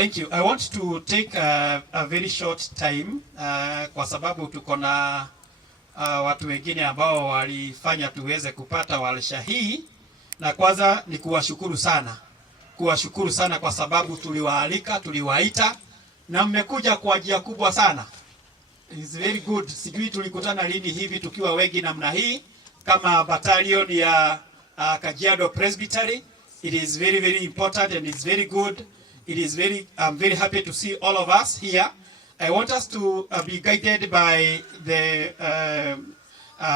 Thank you. I want to take a very short time kwa sababu tuko na watu wengine ambao walifanya tuweze kupata warsha hii, na kwanza ni kuwashukuru sana kwa sababu tuliwaalika, tuliwaita na mmekuja kwa njia kubwa sana. It's very good. Sijui tulikutana lini hivi tukiwa wengi namna hii kama battalion ya Kajiado Presbytery. It is very important and it's very good. I'm very happy to see all of us here. I want us to be guided by the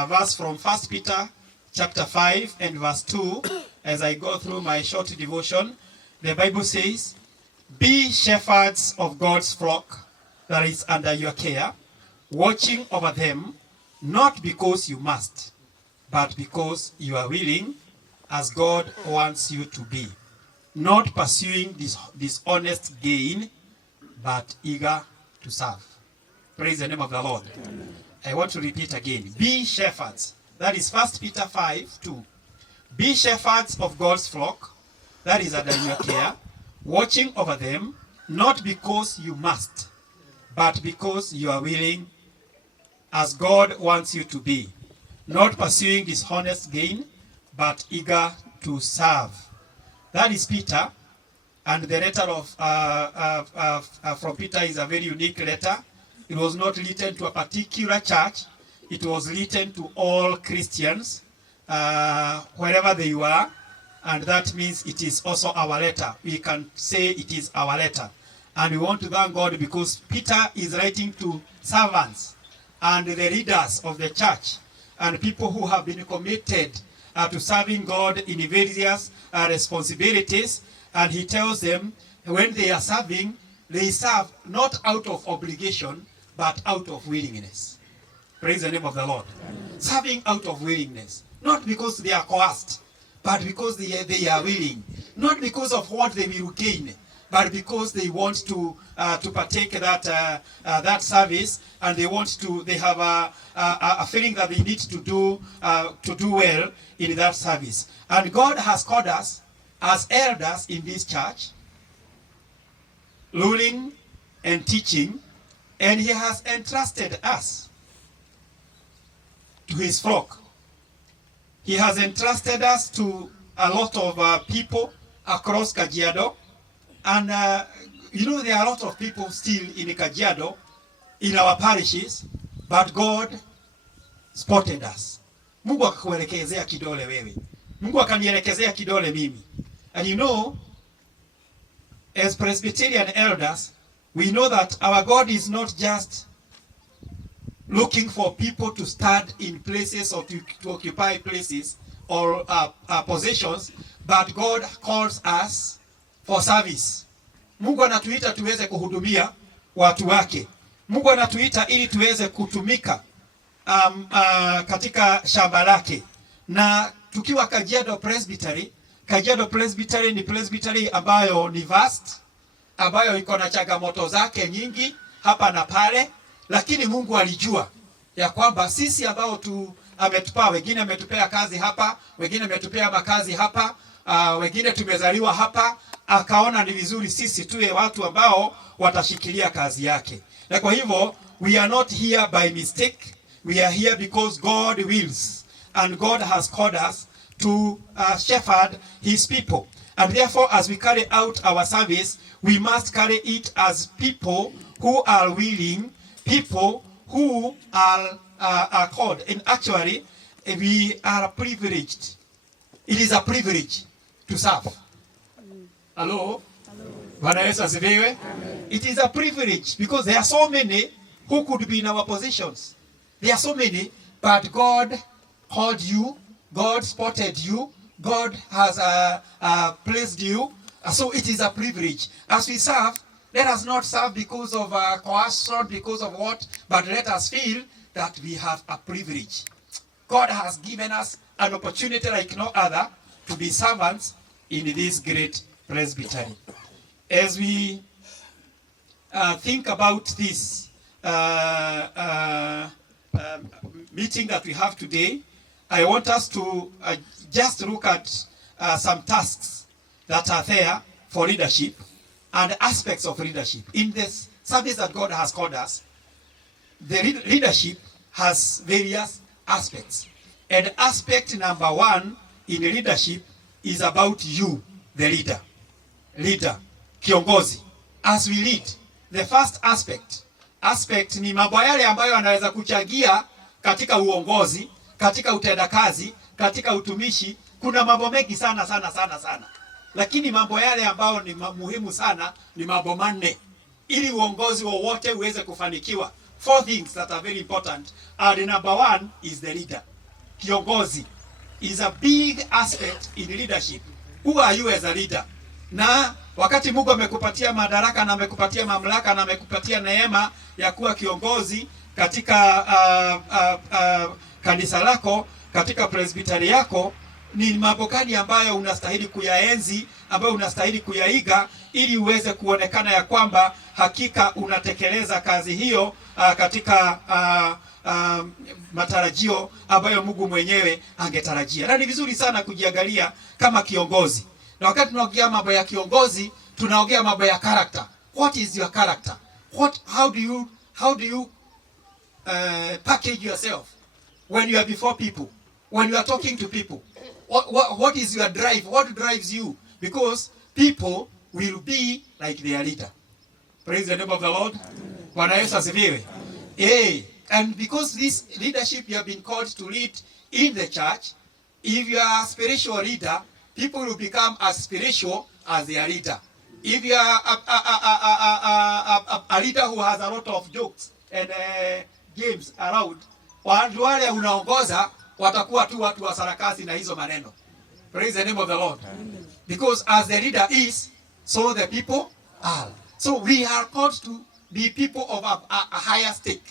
verse from 1 Peter chapter 5 and verse 2 as I go through my short devotion. The Bible says, "Be shepherds of God's flock that is under your care, watching over them, not because you must, but because you are willing, as God wants you to be, not pursuing dishonest gain, but eager to serve." Praise the name of the Lord. Amen. I want to repeat again. Be shepherds. That is 1 Peter 5:2. Be shepherds of God's flock that is under your care, watching over them, not because you must, but because you are willing, as God wants you to be, not pursuing dishonest gain, but eager to serve. That is Peter, and the letter from Peter is a very unique letter. It was not written to a particular church. It was written to all Christians, wherever they were, and that means it is also our letter. We can say it is our letter. And we want to thank God because Peter is writing to servants and the leaders of the church and people who have been committed to serving God in various responsibilities. And he tells them when they are serving, they serve not out of obligation, but out of willingness. Praise the name of the Lord. Amen. Serving out of willingness. Not because they are coerced, but because they are willing. Not because of what they will gain, but because they want to partake that service, and they have a feeling that they need to do well in that service. And God has called us as elders in this church, ruling and teaching, and He has entrusted us to His flock. He has entrusted us to a lot of people across Kajiado. And there are a lot of people still in Kajiado, in our parishes, but God spotted us. Mungu akakuelekezea kidole wewe. Mungu akanielekezea kidole mimi. And as Presbyterian elders, we know that our God is not just looking for people to stand in places or to occupy places or positions, but God calls us for service. Mungu anatuita tuweze kuhudumia watu wake. Mungu anatuita ili tuweze kutumika katika shamba lake. Na tukiwa Kajiado Presbytery ni presbytery ambayo ni vast, ambayo iko na changamoto zake nyingi hapa na pale, lakini Mungu alijua ya kwamba sisi ambao ametupa, wengine ametupea kazi hapa, wengine ametupea makazi hapa, wengine tumezaliwa hapa, akaona ni vizuri sisi tuwe watu ambao watashikilia kazi yake. Na kwa hivyo we are not here by mistake. We are here because God wills, and God has called us to shepherd His people. And therefore, as we carry out our service, we must carry it as people who are willing, people who are called. And actually, we are privileged. It is a privilege to serve. Hello? Bwana Yesu asifiwe. It is a privilege because there are so many who could be in our positions. There are so many, but God called you, God spotted you, God has placed you. So it is a privilege. As we serve, let us not serve because of coercion, because of what, but let us feel that we have a privilege. God has given us an opportunity like no other to be servants in this great presbytery. As we think about this meeting that we have today, I want us to just look at some tasks that are there for leadership and aspects of leadership. In this service that God has called us, the leadership has various aspects. And aspect number one in leadership is about you, the leader. Leader, kiongozi. As we lead, the first aspect ni mambo yale ambayo yanaweza kuchangia katika uongozi, katika utendakazi, katika utumishi. Kuna mambo mengi sana. Lakini mambo yale ambayo ni muhimu sana ni mambo manne ili uongozi wowote uweze kufanikiwa. Four things that are very important. And number one is the leader. Kiongozi is a big aspect in leadership. Who are you as a leader? Na wakati Mungu amekupatia madaraka na amekupatia mamlaka na amekupatia neema ya kuwa kiongozi katika kanisa lako, katika presbytery yako, ni mambo gani ambayo unastahili kuyaenzi, ambayo unastahili kuyaiga ili uweze kuonekana ya kwamba hakika unatekeleza kazi hiyo katika matarajio ambayo Mungu mwenyewe angetarajia. Na ni vizuri sana kujiangalia kama kiongozi. Na wakati tunaongea mambo ya kiongozi, tunaongea mambo ya character. What is your character? How do you package yourself when you are before people, when you are talking to people? What is your drive? What drives you? Because people will be like their leader. Praise the name of the Lord. Bwana Yesu asifiwe. And because this leadership you have been called to lead in the church, if you are a spiritual leader, people will become as spiritual as their leader. If you are a leader who has a lot of jokes and games around, wale unaongoza watakuwa tu watu wa sarakasi na hizo maneno. Praise the name of the Lord. Because as the leader is, so the people are. So we are called to be people of a higher stake.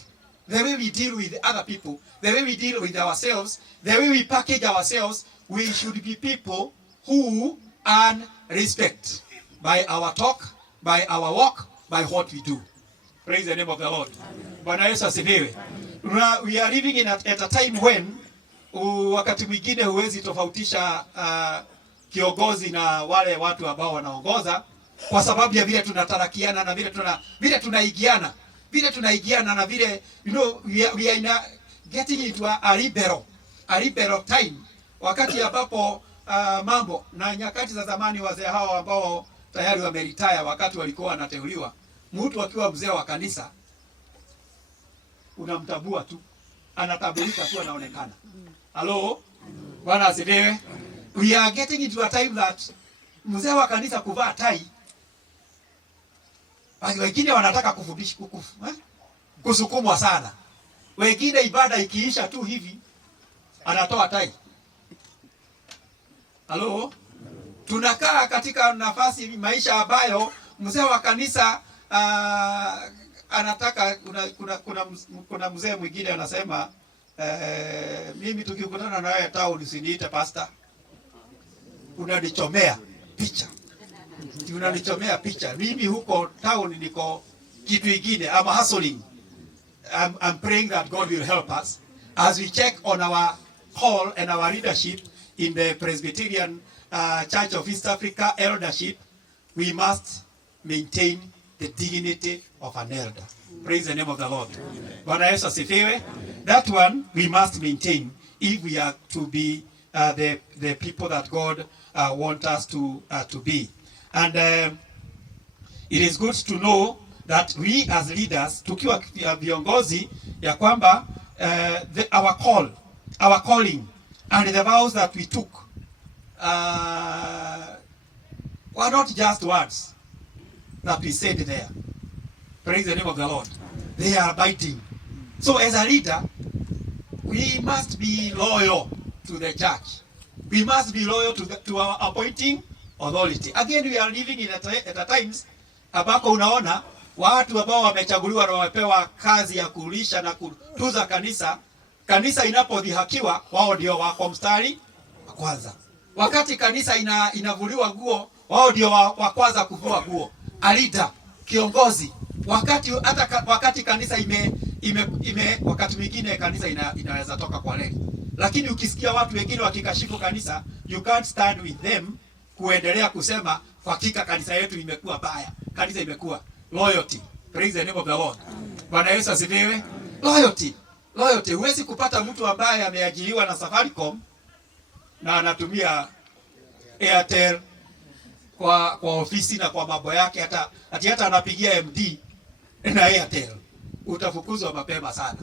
The way we deal with other people, the way we deal with ourselves, the way we package ourselves, we should be people who earn respect by our talk, by our walk, by what we do. Praise the name of the Lord. Bwana Yesu asifiwe. We are living in at a time when wakati mwingine huwezi tofautisha kiongozi na wale watu ambao wanaongoza kwa sababu ya vile tunatarakiana na vile tunaigiana na vile we are in getting into a liberal time, wakati ambapo mambo na nyakati za zamani, wazee hao ambao tayari wameretire, wakati walikuwa wanateuliwa, mtu akiwa mzee wa kanisa unamtabua tu, anatabulika tu, anaonekana. Hello, Bwana asifiwe. We are getting into a time that mzee wa kanisa kuvaa tai, wengine wanataka kufundisha kusukumwa sana. Wengine ibada ikiisha tu hivi anatoa tai. Hello, tunakaa katika nafasi maisha ambayo mzee wa kanisa anataka kuna mzee mwingine anasema mimi tukikutana na wewe town usiniite pastor, unanichomea picha. Mimi huko town niko kitu kingine. I'm hustling. I'm praying that God will help us as we check on our call and our leadership in the Presbyterian Church of East Africa eldership. We must maintain the dignity of an elder. Praise the name of the Lord. Bwana Yesu asifiwe. That one we must maintain if we are to be the people that God wants us to be. And it is good to know that we as leaders, tukiwa viongozi, ya kwamba our calling and the vows that we took were not just words that we said there. Praise the name of the Lord. They are biting. So as a leader, we must be loyal to the church. We must be loyal to our appointing authority. Again, we are living in at a times ambako unaona watu ambao wamechaguliwa na wamepewa kazi ya kulisha na kutuza kanisa inapodhihakiwa, wao ndio wako mstari wa kwanza. Wakati kanisa inavuliwa nguo, wao ndio wa kwanza kuvua nguo. Alida, kiongozi, wakati kanisa wakati mwingine kanisa inaweza toka kwa leo. Lakini ukisikia watu wengine wakikashifu kanisa, you can't stand with them kuendelea kusema Kwa hakika kanisa yetu imekuwa baya. Kanisa imekuwa loyalty. Praise the name of the Lord. Bwana Yesu asifiwe. Loyalty. Loyalty. Huwezi kupata mtu ambaye ameajiriwa na Safaricom na anatumia Airtel kwa ofisi na kwa mambo yake, hata anapigia MD na Airtel. Utafukuzwa mapema sana.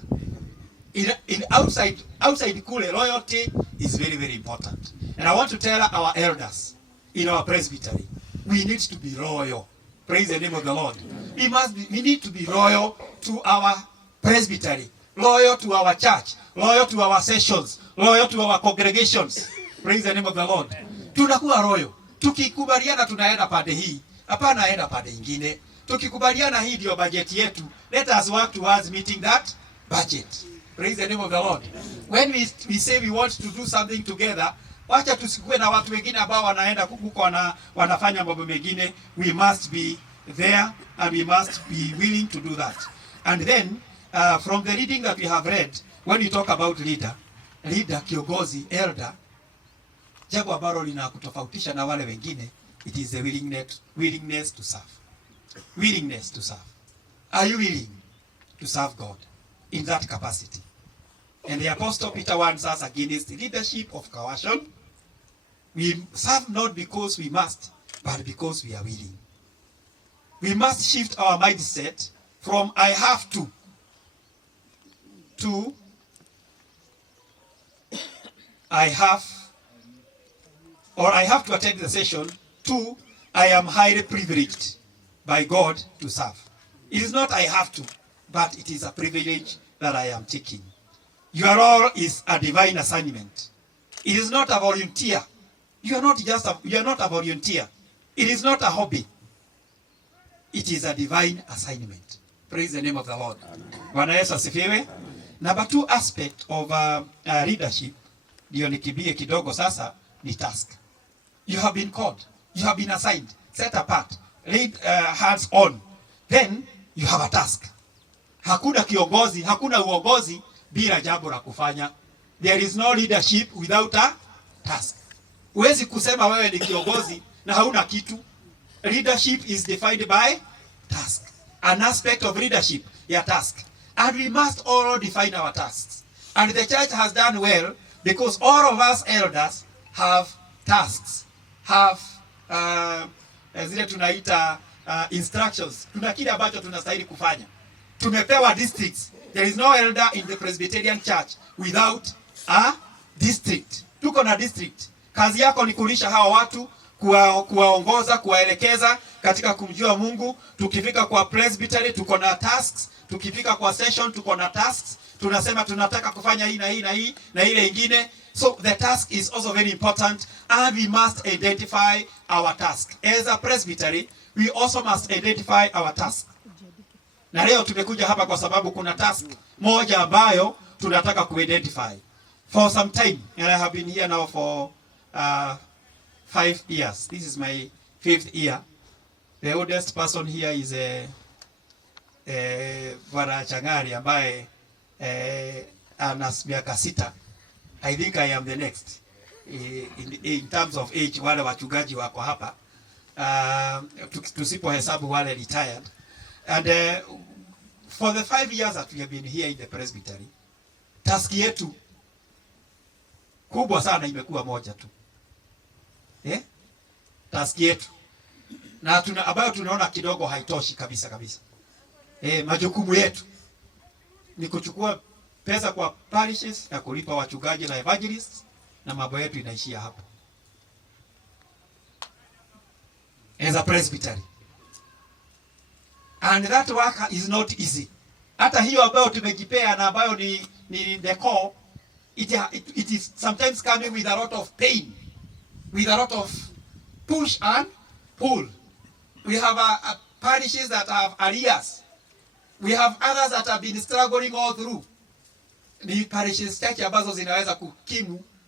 Outside kule, loyalty is very, very important. And I want to tell our elders in our presbytery, we need to be loyal. Praise the name of the Lord. We need to be loyal to our presbytery, loyal to our church, loyal to our sessions, loyal to our congregations. Praise the name of the Lord. Tunakuwa loyal. Tukikubaliana tunaenda pande hii, hapana aenda pande nyingine. Tukikubaliana hii ndio budget yetu, let us work towards meeting that budget. Praise the name of the Lord. When we say we want to do something together, wacha tusikue na watu wengine ambao wanaenda huko wanafanya mambo mengine. We must be there and we must be willing to do that. And then from the reading that we have read, when we talk about leader, kiongozi, elder, jambo ambalo linakutofautisha na wale wengine, it is the willingness to serve. Willingness to serve. Are you willing to serve God in that capacity? And the Apostle Peter warns us against the leadership of coercion. We serve not because we must, but because we are willing. We must shift our mindset from I have to I have to attend the session, to I am highly privileged by God to serve. It is not I have to, but it is a privilege that I am taking. Your role is a divine assignment. It is not a volunteer. You are not a volunteer. It is not a hobby. It is a divine assignment. Praise the name of the Lord. Bwana Yesu asifiwe. Number 2 aspect of leadership, ndio nikibie kidogo sasa, ni task. You have been called. You have been assigned, set apart, laid hands on. Then you have a task. Hakuna kiongozi, hakuna uongozi bila jambo la kufanya. There is no leadership without a task. Huwezi kusema wewe ni kiongozi na hauna kitu. Leadership is defined by task. An aspect of leadership, your task. And we must all define our tasks. And the church has done well because all of us elders have tasks. Have zile tunaita instructions. Tuna kile ambacho tunastahili kufanya. Tumepewa districts. There is no elder in the Presbyterian Church without a district. Tuko na district. Kazi yako ni kulisha hawa watu, kuwaongoza, kuwaelekeza katika kumjua Mungu. Tukifika kwa presbytery tuko na tasks, tukifika kwa session tuko na tasks. Tunasema tunataka kufanya hii na hii na hii na ile ingine. So the task is also very important and we must identify our task. As a presbytery, we also must identify our task. Na leo tumekuja hapa kwa sababu kuna task moja ambayo tunataka kuidentify. For some time, and I have been here now for 5 years. This is my 5th year. The oldest person here is Bwana Changari ambaye ana miaka 6. I think I am the next in terms of age. Wale wachungaji wako hapa tusipohesabu wale retired. And for the 5 years that we have been here in the presbytery, task yetu kubwa sana imekuwa moja tu. Task yetu na ambayo tunaona kidogo haitoshi kabisa. Majukumu yetu ni kuchukua pesa kwa parishes na kulipa wachungaji na evangelists, na mambo yetu inaishia hapo. As a presbytery. And that work is not easy. Hata hiyo ambayo tumejipea na ambayo ni the core, it is sometimes coming with a lot of pain, with a lot of push and pull. We have parishes that have arrears. We have others that have been struggling all through. Ni parishes chache ambazo zinaweza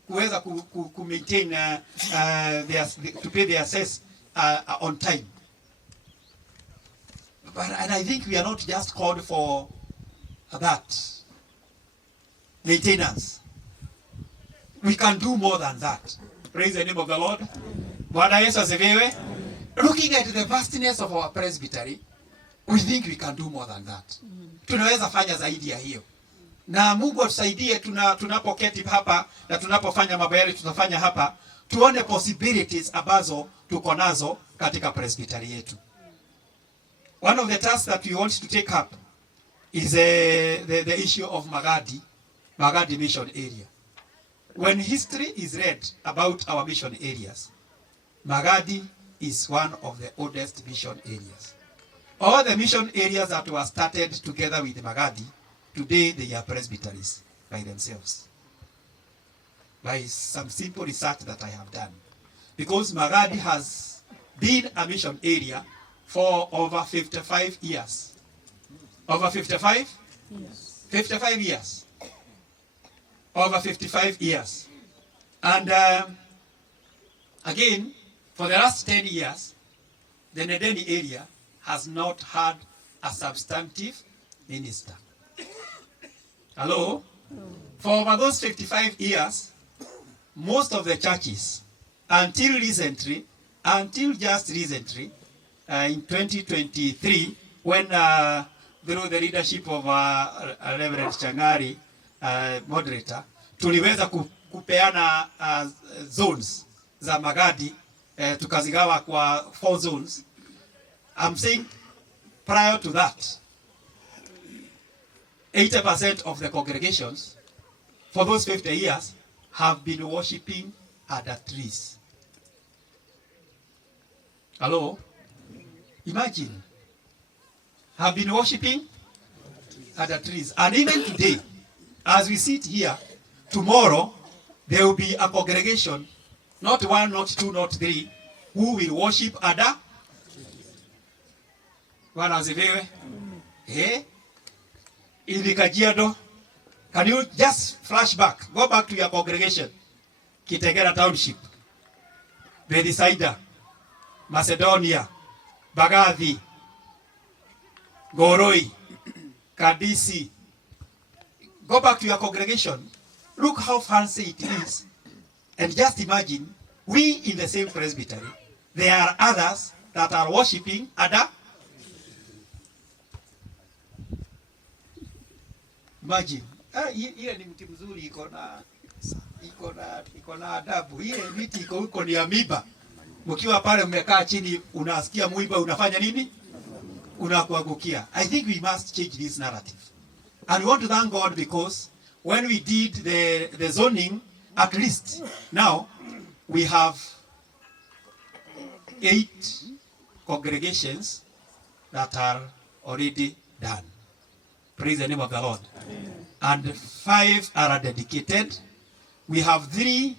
kuweza ku maintain to pay their cess on time. And I think we are not just called for that maintenance. We can do more than that. Praise the name of the Lord. Bwana Yesu asifiwe. Looking at the vastness of our presbytery, we think we can do more than that. Tunaweza fanya zaidi ya hiyo. Na Mungu atusaidie tunapoketi hapa na tunapofanya mambo yale tutafanya hapa, tuone possibilities ambazo tuko nazo katika presbytery yetu. One of the tasks that we want to take up is the issue of Magadi mission area. When history is read about our mission areas, Magadi is one of the oldest mission areas. All the mission areas that were started together with Magadi, today they are presbyteries by themselves. By some simple research that I have done. Because Magadi has been a mission area for over 55 years. Over 55? Yes. 55 years. Over 55 years. And again, for the last 10 years, the Nedeni area has not had a substantive minister. Hello? For over those 55 years, most of the churches, until just recently, in 2023, when through the leadership of Reverend Changari, moderator, tuliweza kupeana zones za Magadi, tukazigawa kwa 4 zones. I'm saying prior to that, 80% of the congregations for those 50 years have been worshiping under trees. Hello? Imagine. Have been worshiping under trees. And even today, as we sit here, tomorrow, there will be a congregation, not 1, not 2, not 3, who will worship under. Bwana asifiwe. In the Kajiado, can you just flash back, go back to your congregation, Kitengela Township, Bethsaida, Macedonia, Bagathi, Goroi, Kadisi. Go back to your congregation. Look how fancy it is. And just imagine, we in the same presbytery, there are others that are worshiping other. Imagine. Ile ni mti mzuri iko na adabu. Ile miti iko huko ni amiba. Mkiwa pale mmekaa chini unasikia muiba unafanya nini? Unakuangukia. I think we must change this narrative. And we want to thank God because when we did the zoning, at least now we have 8 congregations that are already done. Praise the name of the Lord. And 5 are dedicated. We have 3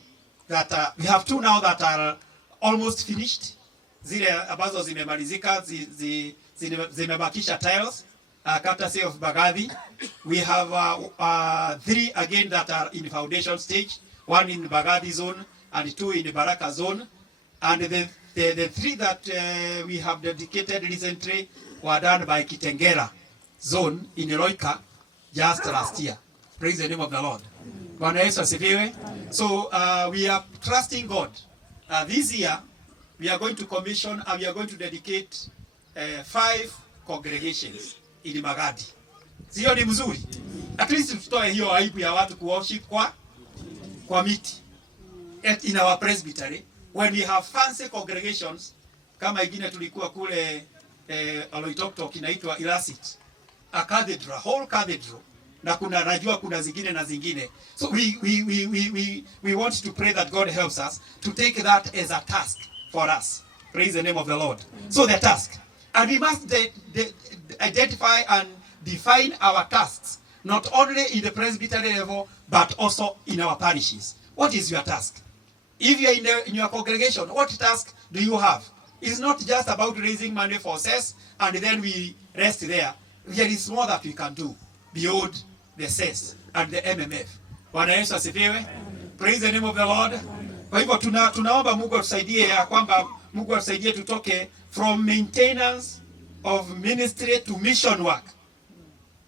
that are, we have 2 now that are almost finished. Zile ambazo zimemalizika, zimebakisha tiles, courtesy of Bagathi. We have 3 again that are in foundation stage, 1 in Bagathi zone and 2 in the Baraka zone. And the 3 that we have dedicated recently were done by Kitengela zone in Eloika just last year. Praise the name of the Lord. Bwana Yesu asifiwe. So we are trusting God. This year we are going to commission and we are going to dedicate 5 congregations in Magadi. Sio ni mzuri? At least tutoe hiyo aibu ya watu kuworship kwa miti. In our presbytery, when we have fancy congregations, kama ingine tulikuwa kule Oloitoktok inaitwa Ilasit, a cathedral, whole cathedral, na najua kuna zingine na zingine. So we want to pray that God helps us to take that as a task for us. Praise the name of the Lord. So the task, and we must identify and define our tasks, not only in the presbytery level, but also in our parishes. What is your task? If you are in your congregation, what task do you have? It's not just about raising money for cess and then we rest there. There is more that we can do beyond the cess and the MMF. Bwana Yesu asifiwe. Praise the name of the Lord. Kwa hivyo tunaomba Mungu atusaidie ya kwamba Mungu atusaidie tutoke from maintenance of ministry to mission work.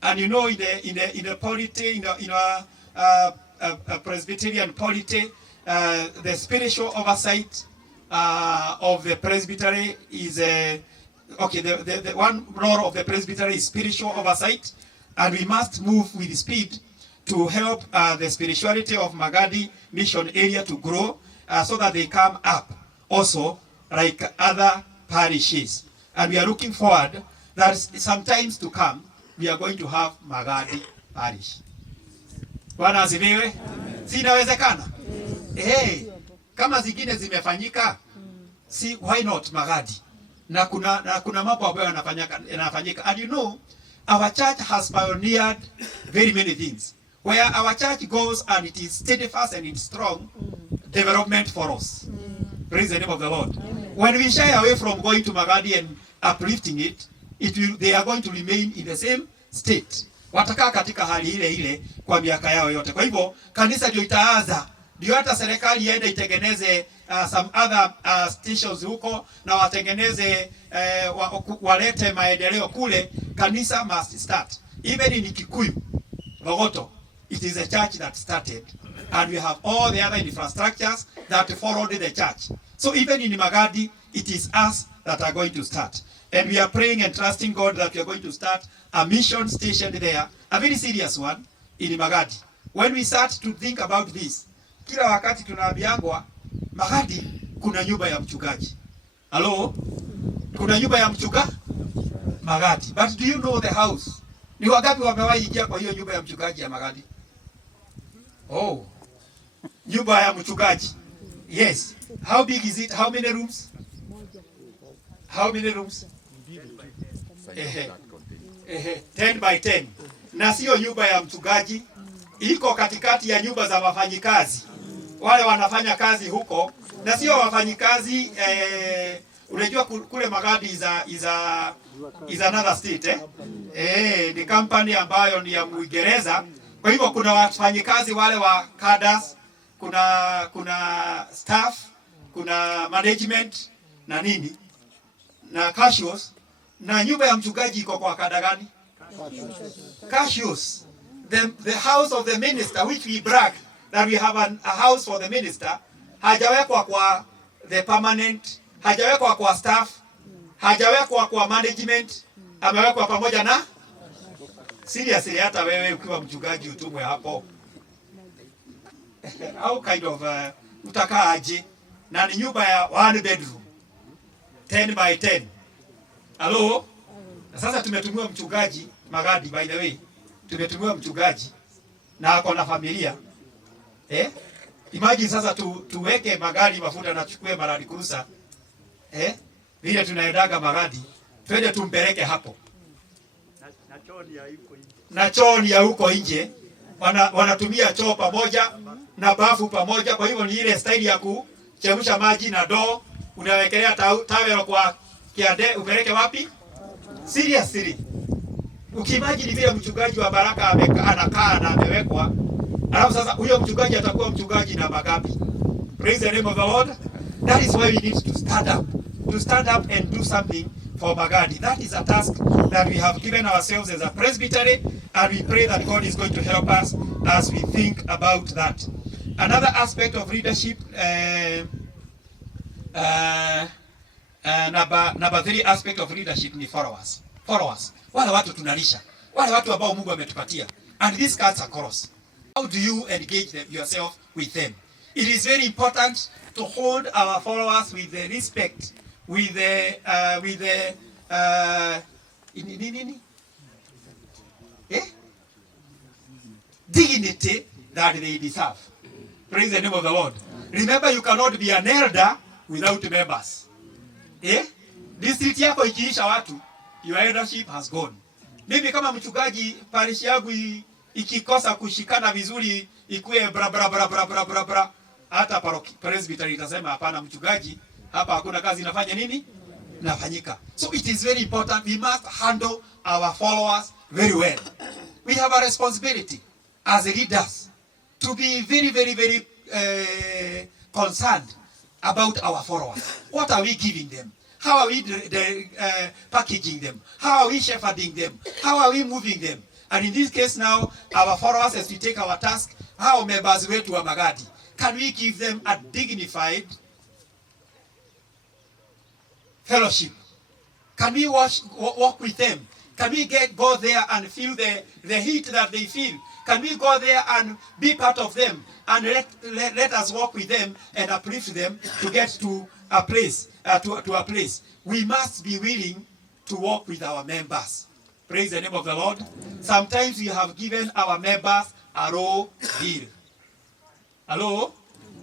And you know, in the polity, in a Presbyterian polity, the spiritual oversight of the presbytery is okay. The one role of the presbytery is spiritual oversight, and we must move with speed to help the spirituality of Magadi mission area to grow, so that they come up also like other parishes. And we are looking forward that sometimes to come we are going to have Magadi parish. Bwana asifiwe. Si inawezekana? Kama zingine zimefanyika, si why not Magadi? Na kuna mambo ambayo yanafanyika. And you know, our church has pioneered very many things. Where our church goes and it is steadfast and it's strong development for us. Praise the name of the Lord. When we shy away from going to Magadi and uplifting it, they are going to remain in the same state. Watakaa katika hali ile ile kwa miaka yao yote. Kwa hivyo kanisa ndio itaanza, ndio hata serikali iende itengeneze some other stations huko na watengeneze walete maendeleo kule. Kanisa must start. Even in Kikuyu, Bogoto, it is a church that started, and we have all the other infrastructures that followed the church. So even in Magadi, it is us that are going to start. And we are praying and trusting God that we are going to start a mission station there, a very serious one in Magadi. When we start to think about this, kila wakati tunaambiangwa Magadi kuna nyumba ya mchungaji. Hello? Kuna nyumba ya mchungaji Magadi. But do you know the house? Ni wangapi wamewahi ingia kwa hiyo nyumba ya mchungaji ya Magadi? Oh. Nyumba ya mchungaji. Yes. How big is it? How many rooms? How many rooms? 10 by 10. Na sio nyumba ya mchungaji, iko katikati ya nyumba za wafanyikazi. Wale wanafanya kazi huko, na sio wafanyikazi unajua kule Magadi is another state ni company ambayo ni ya Uingereza. Kwa hivyo kuna wafanyikazi wale wa cadres, kuna staff, kuna management na nini na cashiers. Na nyumba ya mchungaji iko kwa kada gani? Cashiers. The house of the minister, which we brag that we have a house for the minister, hajawekwa kwa the permanent, hajawekwa kwa staff, hajawekwa kwa management, amewekwa pamoja na seriously. Hata wewe ukiwa mchungaji utumwe hapo how kind of utakaa aje? Na ni nyumba ya 1 bedroom 10 by 10. Hello? Sasa tumetumiwa mchungaji Magadi, by the way. Tumetumiwa mchungaji na ako na familia. Imagine sasa tuweke magari mafuta na chukue Maradi Cruiser. Vile tunaendaga Magadi, twende tumpeleke hapo. Na choo ya huko nje. Wanatumia choo pamoja na bafu pamoja. Kwa hivyo ni ile style ya kuchemsha maji na ndoo, unawekelea tawelo kwa kiande, upeleke wapi? Seriously. Ukimagine vile mchungaji wa Baraka anakaa na amewekwa, alafu sasa huyo mchungaji atakuwa mchungaji na magapi? Praise the name of the Lord. That is why we need to stand up. To stand up and do something for Magadi. That is a task that we have given ourselves as a presbytery, and we pray that God is going to help us as we think about that. Another aspect of leadership, number 3 aspect of leadership ni followers. Followers. Wale watu tunalisha. Wale watu ambao Mungu ametupatia. And this cuts across. How do you engage yourself with them? It is very important to hold our followers with the respect, with the dignity that they deserve. Praise the name of the Lord. Remember, you cannot be an elder without members. District yako ikiisha watu, your eldership has gone. Mimi kama mchungaji, parish yangu ikikosa kushikana vizuri, ikue bra bra bra bra bra bra bra, hata presbytery itasema hapana, mchungaji hapa hakuna kazi inafanya nini? Nafanyika. So it is very important, we must handle our followers very well. We have a responsibility as leaders to be very very very concerned about our followers. What are we giving them? How are we packaging them? How are we shepherding them? How are we moving them? And in this case now, our followers, as we take our task, how members wetu wa Magadi, can we give them a dignified fellowship? Can we walk with them? Can we go there and feel the heat that they feel? Can we go there and be part of them? And let us walk with them and uplift them to get to a place, to a place. We must be willing to walk with our members. Praise the name of the Lord. Sometimes we have given our members a raw deal. Hello?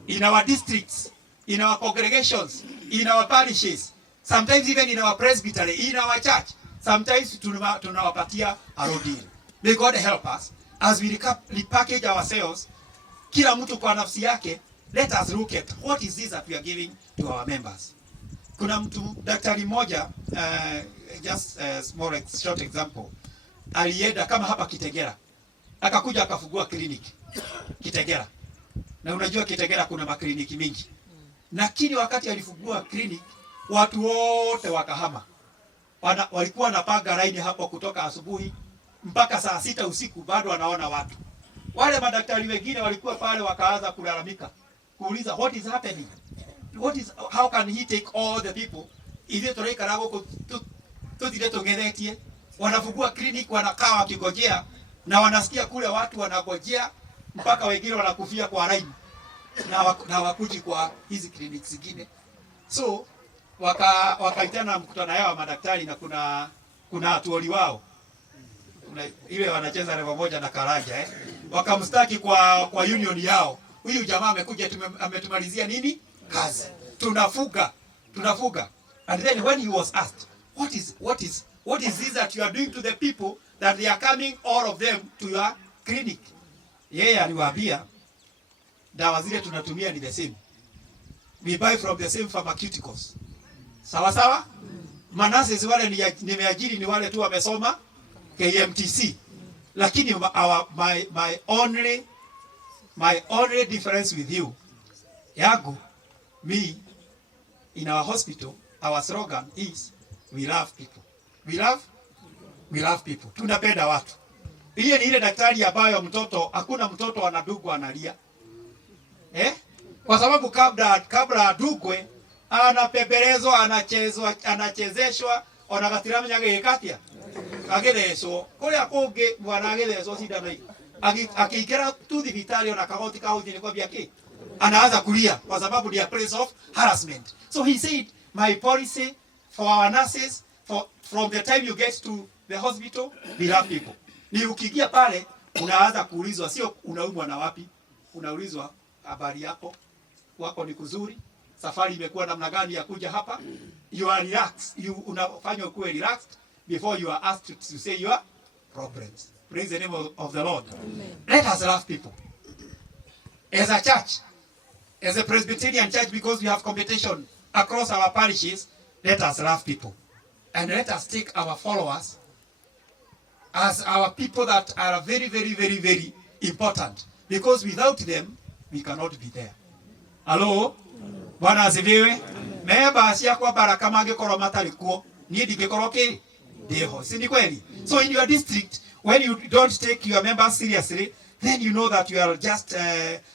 In our districts, in our congregations, in our parishes, sometimes even in our presbytery, in our church, sometimes tunawapatia a raw deal. May God help us as we repackage ourselves. Kila mtu kwa nafsi yake, let us look at what is this that we are giving to our members. Kuna mtu daktari moja, just a small short example, alienda kama hapa Kitegera, akakuja akafungua kliniki Kitegera. Na unajua Kitegera kuna makliniki mingi. Lakini wakati alifungua kliniki, watu wote wakahama. Walikuwa wanapanga line hapo kutoka asubuhi mpaka saa 6 usiku, bado wanaona watu. Wale madaktari wengine walikuwa pale wakaanza kulalamika, kuuliza what is happening? How can he take all the people? Ile toreka rago tutile tongeretie. Wanafungua clinic, wanakaa wakigojea na wanasikia kule watu wanagojea mpaka wengine wanakufia kwa line na wakuji kwa hizi clinics zingine. So wakaitana mkutano yao wa madaktari, na kuna atuoli wao ile wanacheza level moja na Karaja wakamstaki kwa union yao. Huyu jamaa amekuja ametumalizia nini kazi, tunafuga. And then when he was asked what is this that you are doing to the people that they are coming all of them to your clinic, yeye aliwaambia dawa zile tunatumia ni the same, we buy from the same pharmaceuticals. Sawa manasi wale nimeajiri ni wale tu wamesoma KMTC, lakini my only difference with you yago, me in our hospital, our slogan is we love people. We love people. Tunapenda watu. Ile ni ile daktari ambayo hakuna mtoto anadugwa analia. Kwa sababu kabla adugwe anapepelezwa, anachezeshwa, onagatirama nyagekatia. Agereso kule akonge mwana agereso sindano hii akikera tu thibitari ona kagoti kauthi ni kwambia ki anaanza kulia kwa sababu ni a place of harassment. So he said, my policy for our nurses, from the time you get to the hospital, we love people. Ni ukiingia pale unaanza kuulizwa, sio unaumwa na wapi, unaulizwa habari yako, wako ni kuzuri, safari imekuwa namna gani ya kuja hapa. You are relaxed, unafanywa kuwe relaxed before you are asked to say your problems. Praise the name of the Lord. Amen. Let us love people. As a church, as a Presbyterian church, because we have competition across our parishes, let us love people. And let us take our followers as our people that are very, very, very, very important. Because without them, we cannot be there. Hello? Bwana asifiwe. Meba asia kwa baraka mangekoro matarikuo, ni digekoro ke deho. Si ni kweli? So in your district, when you don't take your members seriously, then you know that you are just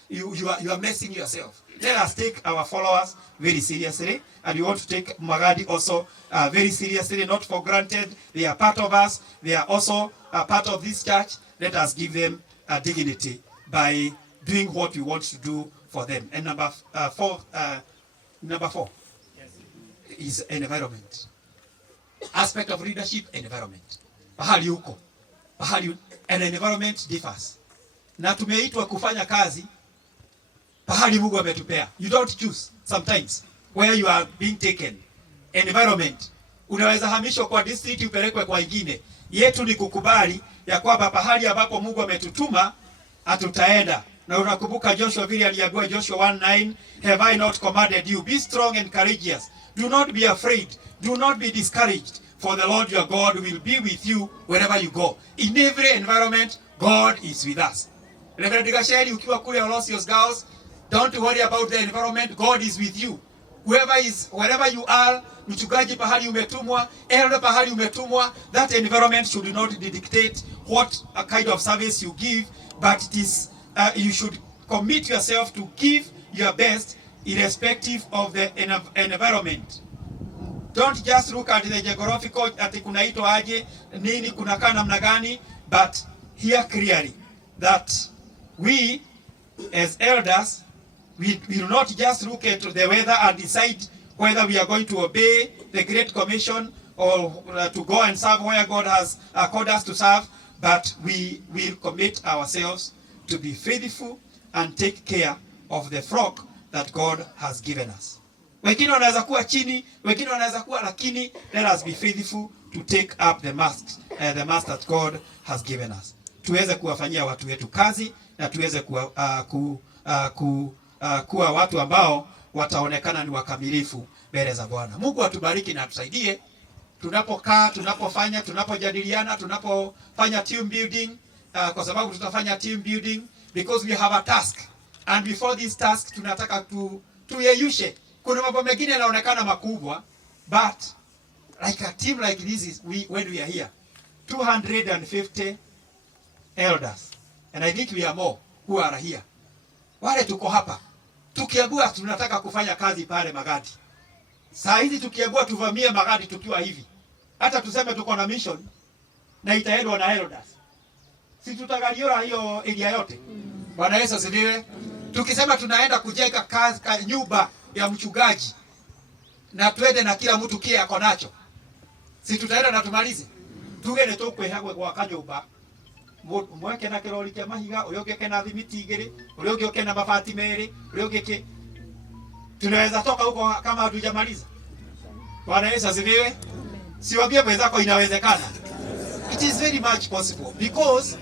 you are messing yourself. Let us take our followers very seriously, and we want to take Magadi also very seriously, not for granted. They are part of us. They are also part of this church. Let us give them dignity by doing what we want to do for them. And number four yes, is environment. Aspect of leadership, environment. Pahali huko. An environment differs. Na tumeitwa kufanya kazi pahali Mungu ametupea. You don't choose sometimes where you are being taken. Environment. Unaweza hamishwa kwa district upelekwe kwa ingine. Yetu ni kukubali ya kwamba pahali ambapo Mungu ametutuma atutaenda. Na unakumbuka Joshua vile aliambiwa Joshua 1:9, have I not commanded you, be strong and courageous, do not be afraid, do not be discouraged, for the Lord your God will be with you wherever you go. In every environment, God is with us. Reverend Gasheri, ukiwa kule Olosios Girls, don't worry about the environment, God is with you. Wherever you are, mchungaji pahali umetumwa, elder pahali umetumwa, that environment should not dictate what kind of service you give, but it is you should commit yourself to give your best irrespective of the environment. Don't just look at the geographical ati kunaitwa aje nini kunakaa namna gani, but hear clearly that we as elders we will not just look at the weather and decide whether we are going to obey the Great Commission or to go and serve where God has called us to serve, but we will commit ourselves to be faithful and take care of the flock that God has given us. Wengine wanaweza kuwa chini, wengine wanaweza kuwa, lakini let us be faithful to take up the mast that God has given us. Tuweze kuwafanyia watu wetu kazi na tuweze kuwa watu ambao wataonekana ni wakamilifu mbele za Bwana. Mungu atubariki na atusaidie tunapokaa, tunapofanya, tunapojadiliana, tunapofanya team building, kwa sababu tutafanya team building because we have a task, and before this task tunataka tuyeyushe. Kuna mambo mengine yanaonekana makubwa, but like a team like this is when we are here 250 elders, and I think we are more who are here. Wale tuko hapa tukiagua tunataka kufanya kazi pale Magadi. Saa hizi tukiagua tuvamie Magadi tukiwa hivi, hata tuseme tuko na mission na itaendwa na elders, si tutagaliora hiyo area yote? Bwana Yesu asifiwe. Tukisema tunaenda kujenga nyumba ya mchungaji na twende na kila mtu kile ako nacho, si tutaenda na tumalize? Tugende tukwehagwe kwa kanyumba mweke na kirori kia mahiga, uyo ngeke na thimiti igiri, uyo ngeke na mabati meri, uyo ngeke, tunaweza toka huko kama hatujamaliza? Bwana Yesu asifiwe. Siwaambie wenzako inawezekana. It is very much possible because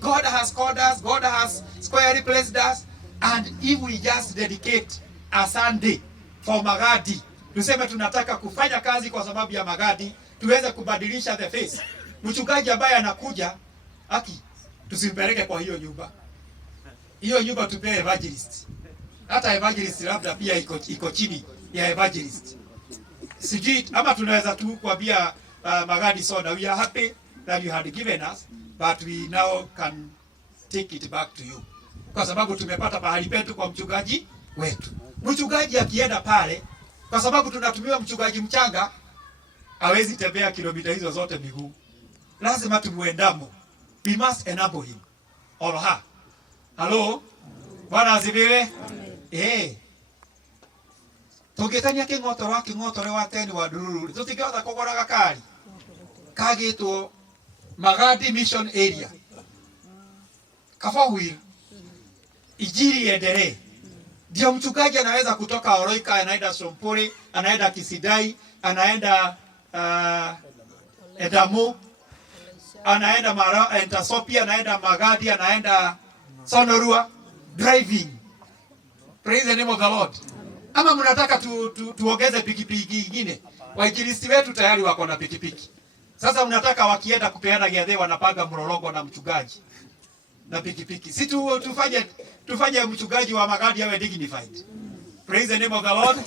God has called us, God has squarely placed us, and if we just dedicate a Sunday for Magadi, tuseme tunataka kufanya kazi kwa sababu ya Magadi, tuweze kubadilisha the face. Mchungaji ambaye anakuja tusimpeleke kwa hiyo nyumba. Hiyo nyumba tupe evangelist. Hata evangelist labda pia iko chini ya evangelist. Sijui ama tunaweza tu kuambia Magadi Soda, we are happy that you had given us, but we now can take it back to you. Kwa sababu tumepata pahali petu kwa mchungaji wetu. Mchungaji akienda pale, kwa sababu tunatumia mchungaji mchanga, hawezi tembea kilomita hizo zote miguu. Lazima tumuendamo. We must enable him or her. Hello? Bwana asifiwe. Tungitania king'otore wa teni wa Ndururu. Tutikihota kugora gakari kagitwo Magadi Mission Area. Kafawil Ijiri endelee. Ndio mchungaji anaweza kutoka Oroika, anaenda Sompore, anaenda Kisidai, anaenda Edamu, anaenda Entasopia, anaenda Magadi, anaenda Sonorua driving. Praise the name of the Lord. Ama mnataka tuongeze pikipiki nyingine? Wainjilisti wetu tayari wako na pikipiki. Sasa mnataka wakienda kupeana giathe wanapanga mlolongo na mchungaji na pikipiki. Si tufanye mchungaji wa Magadi awe dignified. Praise the name of the Lord.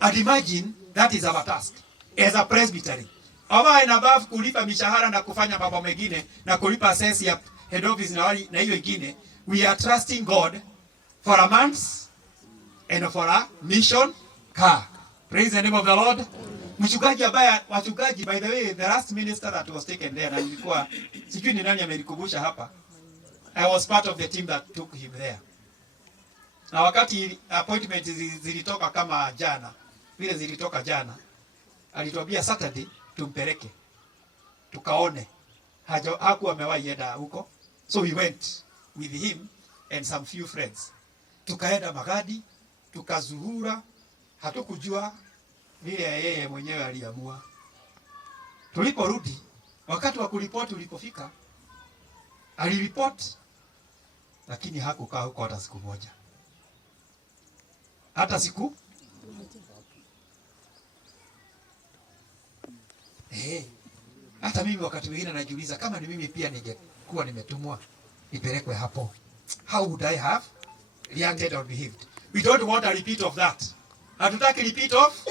And imagine that is our task as a presbytery. Over and above kulipa mishahara na kufanya mambo mengine na kulipa assess ya head office na hiyo ingine, we are trusting God for a month and for a mission car. Praise the name of the Lord. Mchungaji ambaye wachungaji, by the way, the last minister that was taken there, na nilikuwa sijui ni nani amelikumbusha hapa, I was part of the team that took him there. Na wakati appointment zilitoka kama jana, vile zilitoka jana, alituambia Saturday tumpeleke tukaone. Hakuwa amewahi enda huko, so we went with him and some few friends. Tukaenda Magadi, tukazuhura, hatukujua vile yeye mwenyewe aliamua. Tuliporudi, wakati wa kuripoti ulipofika, aliripoti, lakini hakukaa huko hata siku moja. Hata siku hata mimi wakati mwingine najiuliza kama ni mimi pia ningekuwa nimetumwa nipelekwe hapo, how would I have reacted or behaved? We don't want a repeat of that. Hatutaki repeat of.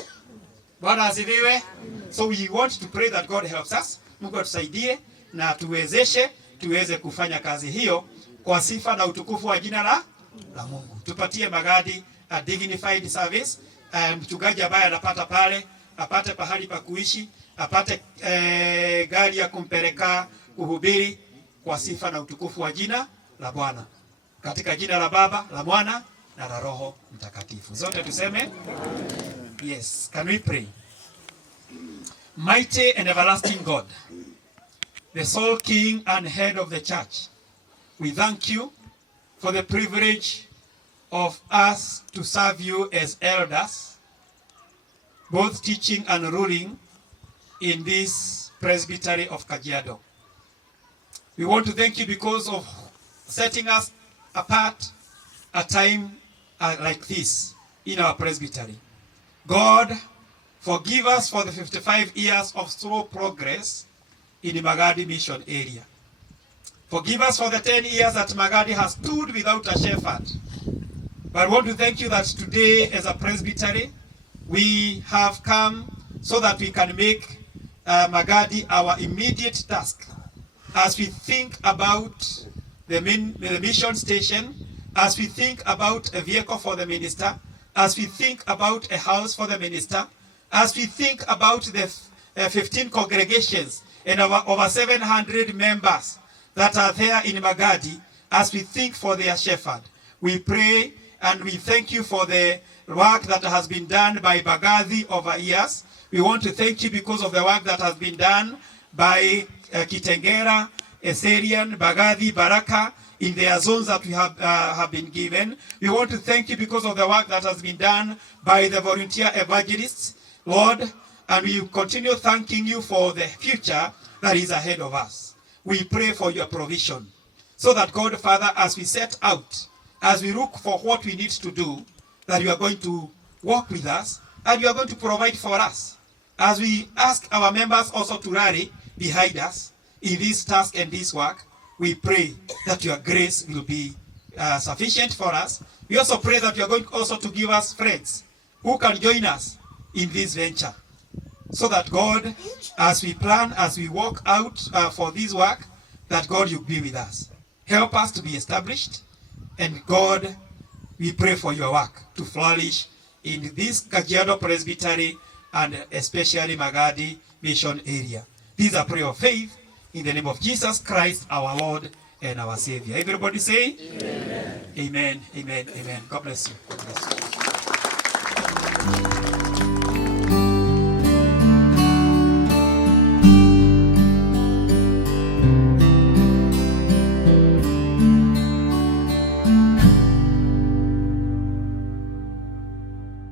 Bwana asifiwe. So we want to pray that God helps us. Mungu atusaidie na tuwezeshe tuweze kufanya kazi hiyo kwa sifa na utukufu wa jina la Mungu. Tupatie Magadi a dignified service. Mchungaji ambaye anapata pale apate pahali pa kuishi, apate gari ya kumpeleka kuhubiri kwa sifa na utukufu wa jina la Bwana. Katika jina la Baba, la Mwana na la Roho Mtakatifu. Zote tuseme yes. Can we pray? Mighty and everlasting God, the sole King and head of the church, we thank you for the privilege of us to serve you as elders, both teaching and ruling in this presbytery of Kajiado. We want to thank you because of setting us apart a time like this in our presbytery. God, forgive us for the 55 years of slow progress in the Magadi mission area. Forgive us for the 10 years that Magadi has stood without a shepherd. But I want to thank you that today as a presbytery, we have come so that we can make Magadi our immediate task. As we think about the mission station, as we think about a vehicle for the minister, as we think about a house for the minister, as we think about the 15 congregations and over 700 members that are there in Magadi, as we think for their shepherd, we pray and we thank you for the work that has been done by Bagathi over years. We want to thank you because of the work that has been done by Kitengera, Eserian, Bagathi, Baraka, in their zones that we have been given. We want to thank you because of the work that has been done by the volunteer evangelists, Lord, and we continue thanking you for the future that is ahead of us. We pray for your provision, so that God, Father, as we set out, as we look for what we need to do, that you are going to walk with us, and you are going to provide for us. As we ask our members also to rally behind us in this task and this work, we pray that your grace will be sufficient for us. We also pray that you are going also to give us friends who can join us in this venture, so that God, as we plan, as we walk out for this work, that God, you be with us. Help us to be established, and God, we pray for your work to flourish in this Kajiado Presbytery and especially Magadi Mission area. These are prayer of faith in the name of Jesus Christ, our Lord and our Savior. Everybody say amen. Amen. Amen. Amen. God bless you. God bless you.